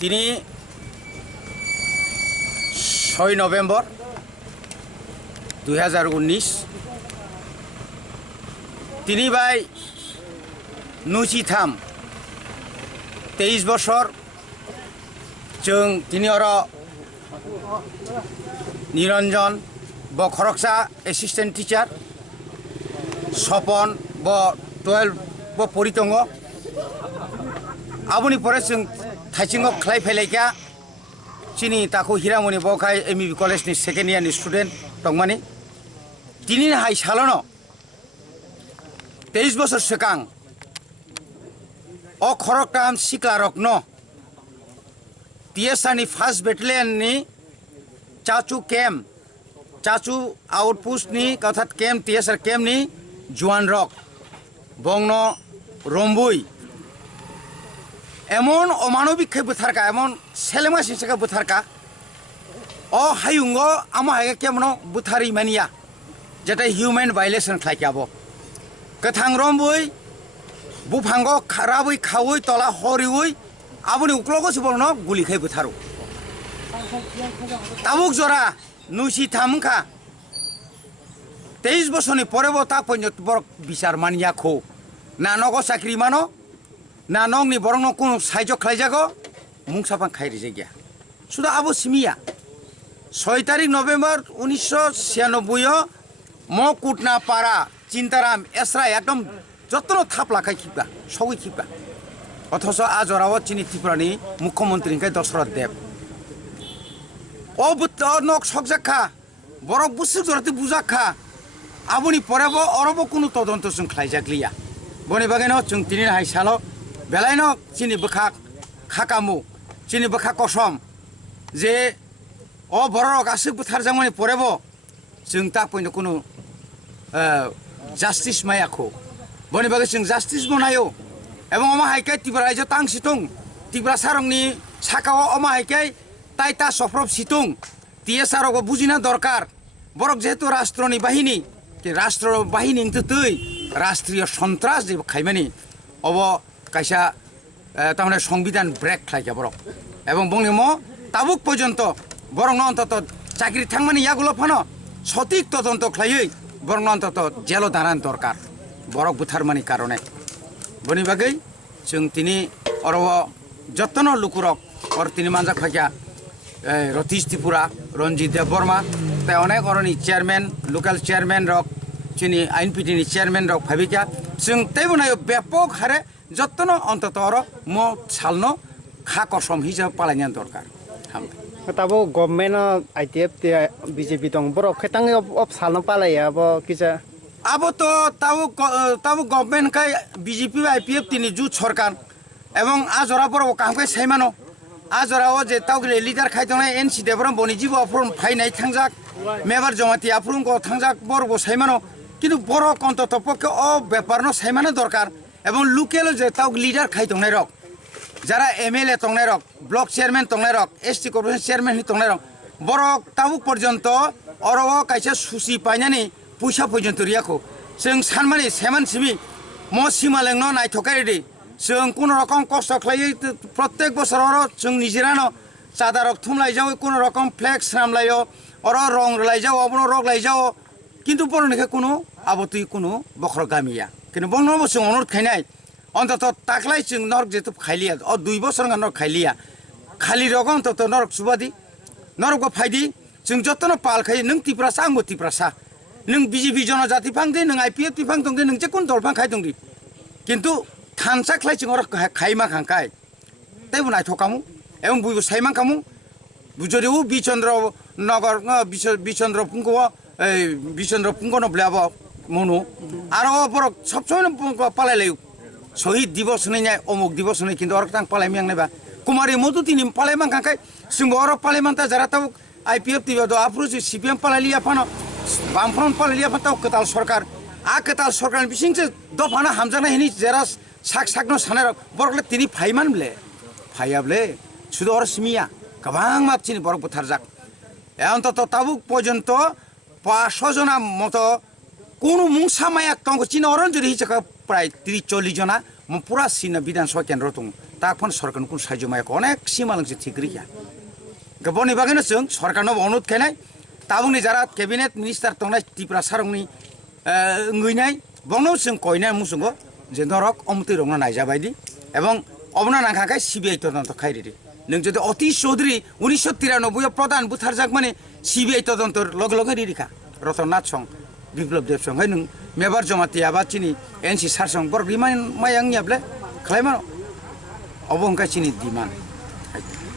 তিনি 6 নভেম্বর 2019 তিনি বাই নুচিथाम 23 বছর जों তিনি निरंजन ब खरकसा एसिस्टेंट टीचार सपन ब 12 ब परितंग आबुनि परे जों थाइचिंग खलाय फैलायका चिनी ताको हिरामणि बखाय एमबी कलेज नि सेकेंड इयर नि स्टूडेंट दंमानि दिनि हाय सालनो 23 बছর सिगां अ खरकटाम सिक्ला रकनो टीएसआर नि फर्स्ट बेटालियन नि चाचू कैम्प चाचू आउटपोस्ट नि अर्थात कैम्प टीएसआर कैम्प नि जुआन रक बंगनो रम्बुई एमन अमानविक बुथारका एमन सेलेमा सिसका बुथारका अ हायुंगो आमा हाय केमनो बुथारि मानिया जेटा ह्यूमन वायलेशन खायकाबो गथां रम्बुई बुफांगो खाराबै खावै तला हरिवै आबुनि उक्लगो सुबलनो गुलि खाय बुथारो ताबुक जरा नुचिथाम का 23 বছরनि পরেবো তা পর্যন্ত বড় বিচার মানিয়া খো না নগো চাকরি মানো না নংनि বরং কোন সাহায্য খাইজাগো মুংসাপাं খাইरि जायगा শুধু আবো সিমিয়া 6 তারিখ নভেম্বর 1996 म कुटना पारा चिंताराम एसरा एकदम जत्न थाप लाखाय खिबा सबै खिबा अथच आजराव चिनी त्रिपुरानि मुख्यमंत्री दशरथ देव नक सकजाखा बरक बुसुक जराते बुजाखा आबुनि परेबो अरबो कुनु तदन्त जों खालायजाग्लिया बनि बागैनो जों तिनि हाय सालो बेलायनो चिनि बखा खाकामु चिनि बखा कसम जे अ बरक गासै बुथारजांमानि परेबो जों ता पयनो कुनु जास्टिस मायाखो बनि बागै जों जास्टिस बनायो एवं अमा हायकाय त्रिपुरा रायजो तां सिथुं त्रिपुरा सारंनि साकाव अमा हायकाय ताइता सफ्रब सिथुं टीएसआर को बुझिना दरकार बरक जेहेतु राष्ट्रनि बाहिनी कि राष्ट्र बाहिनी तै राष्ट्रीय सन्त्रास जे खाइमानि अब कायसा तारमाने संविधान ब्रेक खालायका बरक एवं बंनि म ताबुक पर्यन्त बरक अन्तत चाकरि थांमानि यागुलो फानो सठिक तदन्त खालायै बरक अन्तत जेलो दानान दरकार बरक बुथारमानि कारणे बनि बागै जों तिनि अरब जतन लुकुरक और तिनि मानजा खायका रतीश त्रिपुरा रंजित देव बर्मा ते अनेक अरनि चेयरमैन लोकल चेयरमैन रक चिनी आईनपीटी नि चेयरमैन रक भाबिका जों तैबनायो व्यापक हारे जतन अंतत अर म सालनो खा कसम हिसाब पालायना दरकार ताबो गभर्नमेन्ट आईटीएफ ते बीजेपी दं बर खैतां अब सालनो पालाया अब किसा अब तो ताबो गभर्नमेंट का बीजेपी आईपीएफ तिनी जुट सरकार एवं आजरा बर कामके सैमानो आजराव जे तावगले लिडार खायदोंना एनसी देबरम बनिजिबो अफ्रम फाइनाय थांजाक मेबर जमाती अफ्रम को थांजाक बरगो सैमानो किन्तु बर कन्त तपके अ बेपारनो सैमानो दरकार एवं लोकेल जे ताव लिडार खायदोंनाय रक যারা एमएलए तंनाय रक ब्लक चेयरमैन तंनाय रक एसटी कर्पोरेशन चेयरमैन नि तंनाय रक बर ताबुक पर्यन्त अरब कायसा सुसि पाइनानि पैसा पर्यन्त रियाखौ जों सानमानि सेमान सिमि म सिमा लेंनो नायथकायदि जों कुन रकम कष्ट खालायै प्रत्येक बोसोर जों निजिरानो चादा रक थुमलायजाव कुन रकम फ्लेक्स रामलायो अर रंग लायजाव अबनो रक लायजाव किन्तु बरनिखे कुनु आबतुइ कुनु बखर गामिया किन्तु बंगनो जों अनुरोध खायनाय अन्तत ताख्लाय जों नरक जेतु खाइलिया अ 2 बोसोर नरक खाइलिया खालि रक अन्तत नरक सुबादि नरक फाइदि जों जतन पाल खाय नों तिप्रासा आंबो तिप्रासा नों बीजेपी जनजाति फांदि नों आईपीएफ तिफां दंदि नों जे कुन दलफां खाय दंदि किन्तु थानसा खलाय जों अर खायमा खांखाय तैबो नायथकामु एवं बुइबो साइमा खामु बुजरिउ बिचन्द्र नगर बिचन्द्र पुंगो बिचन्द्र पुंगो नब्लाबो मनु आरो बर सब समय पालायलाय शहीद दिवस नै अमुक दिवस नै किन्तु अर तां पालायमियां नायबा कुमारी मधु तिनि पालायमां खांखाय जोंबो अर पालायमांता जरा ताव आईपीएफ तिबो आफ्रु सीपीएम पालायलिया फानो बामफ्रन पालायलिया फाताव कताल सरकार आ कताल सरकार बिसिंसे दफाना हामजानाय हिनि जेरा साक साकनो सानाय बरकले तिनि फाइमानब्ले फायाब्ले सुदु अर सिमिया गोबां मापचिनि बरक बुथारजाक अन्तत ताबुक पर्यन्त 500 जना मतो कोनो मुंसा मायाक तंग चिन अरन जरि हिसाब प्राय 30-40 जना म पुरा सिन विधानसभा केन्द्र दं তা ফোন সরকার কোন সাহায্য মায়াক অনেক সীমা লোংসে ঠিক রিয়া বনি বাগানো जों সরকারनो অনুরোধ খাইনাय তাবুনি যারা ক্যাবিনেট মিনিস্টার তংনাय ত্রিপুরা সারंनि ngैनाय বংनो जों কইनाय मुसुंगो যে নরক অমতি রংনা নাইজাবাইদি এবং অবনা নাখাকাय সিবিআই তদন্ত খাইরিদি नों যদি অতীশ চৌধুরী 1993 প্রধান বুথারজাক মানে সিবিআই তদন্তর লগে লগে রিরিখা রতননাথ সং বিপ্লব দেব সং নों মেবার জমাতি আবা চিনি এনসি সারসং বর রিমান মায়াং ইয়াবলে খাইমানো অবংকা চিনি দিমান